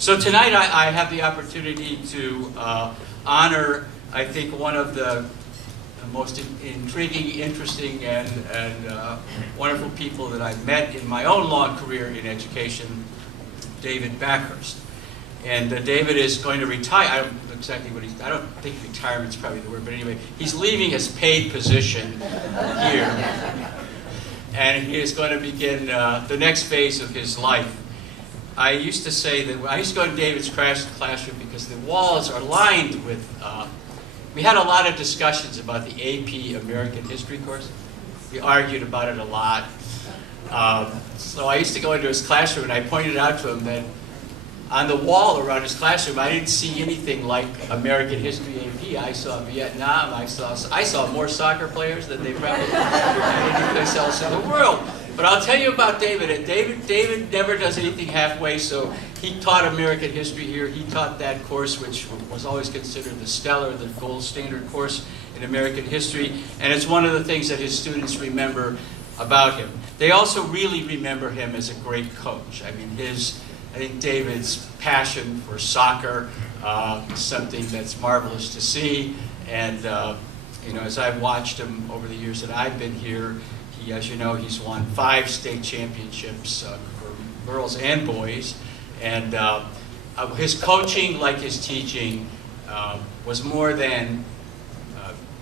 So tonight I have the opportunity to honor, I think, one of the most intriguing, interesting, and wonderful people that I've met in my own long career in education, David Backhurst. And David is going to retire. I don't know exactly what I don't think retirement's probably the word, but anyway, he's leaving his paid position here. And he is going to begin the next phase of his life. I used to say that I used to go to David's classroom because the walls are lined with, we had a lot of discussions about the AP American History course. We argued about it a lot. So I used to go into his classroom and I pointed out to him that on the wall around his classroom, I didn't see anything like American History AP. I saw Vietnam. I saw more soccer players than they probably had anyplace else in the world. But I'll tell you about David. David never does anything halfway, so he taught American history here. He taught that course, which was always considered the gold standard course in American history. And it's one of the things that his students remember about him. They also really remember him as a great coach. I mean, I think David's passion for soccer is something that's marvelous to see. And as I've watched him over the years that I've been here, as you know, he's won 5 state championships for girls and boys. And his coaching, like his teaching, was more than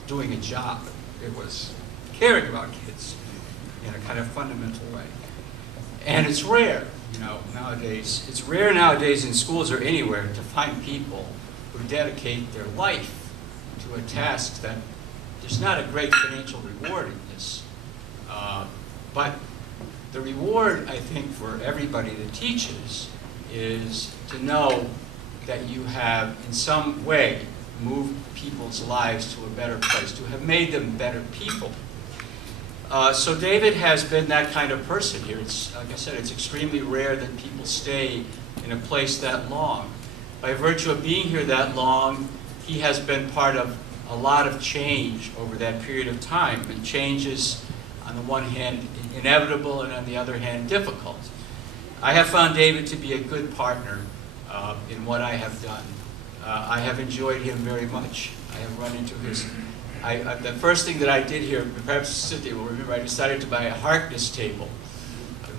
doing a job. It was caring about kids in a kind of fundamental way. And it's rare, nowadays. It's rare nowadays in schools or anywhere to find people who dedicate their life to a task that there's not a great financial reward in this. But the reward, I think, for everybody that teaches is to know that you have, in some way, moved people's lives to a better place, to have made them better people. So David has been that kind of person here. It's, like I said, it's extremely rare that people stay in a place that long. By virtue of being here that long, he has been part of a lot of change over that period of time. And change is, on the one hand, inevitable, and on the other hand, difficult. I have found David to be a good partner in what I have done. I have enjoyed him very much. I have run into his... the first thing that I did here, perhaps Cynthia will remember, I decided to buy a Harkness table.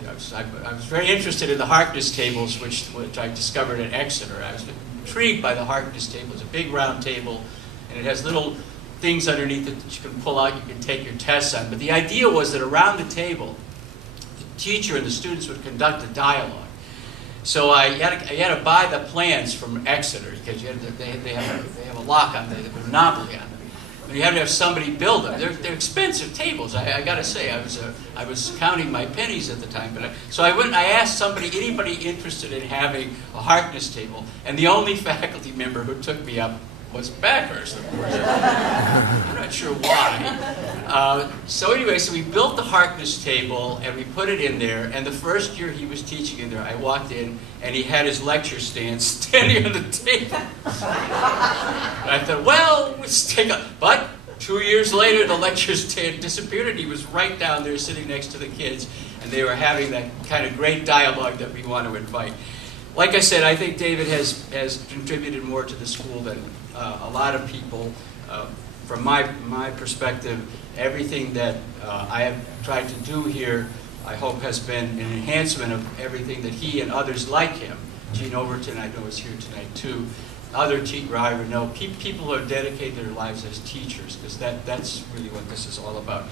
I was very interested in the Harkness tables, which I discovered at Exeter. I was intrigued by the Harkness table. It's a big round table, and it has little things underneath it that you can pull out, you can take your tests on. But the idea was that around the table, the teacher and the students would conduct a dialogue. So I had to buy the plans from Exeter, because they have a lock on them, a monopoly on them. And you have to have somebody build them. They're expensive tables, I got to say. I was counting my pennies at the time. So I asked anybody interested in having a Harkness table, and the only faculty member who took me up was Backhurst, of course. I'm not sure why. So anyway, so we built the Harkness table, and we put it in there, and the first year he was teaching in there, I walked in, and he had his lecture stand standing on the table. And I thought, well, let's take a... But 2 years later, the lecture stand disappeared, and he was right down there sitting next to the kids, and they were having that kind of great dialogue that we want to invite. Like I said, I think David has contributed more to the school than a lot of people. From my perspective, everything that I have tried to do here, I hope, has been an enhancement of everything that he and others like him. Gene Overton, I know, is here tonight too. Other teachers I know, people who have dedicated their lives as teachers, because that's really what this is all about.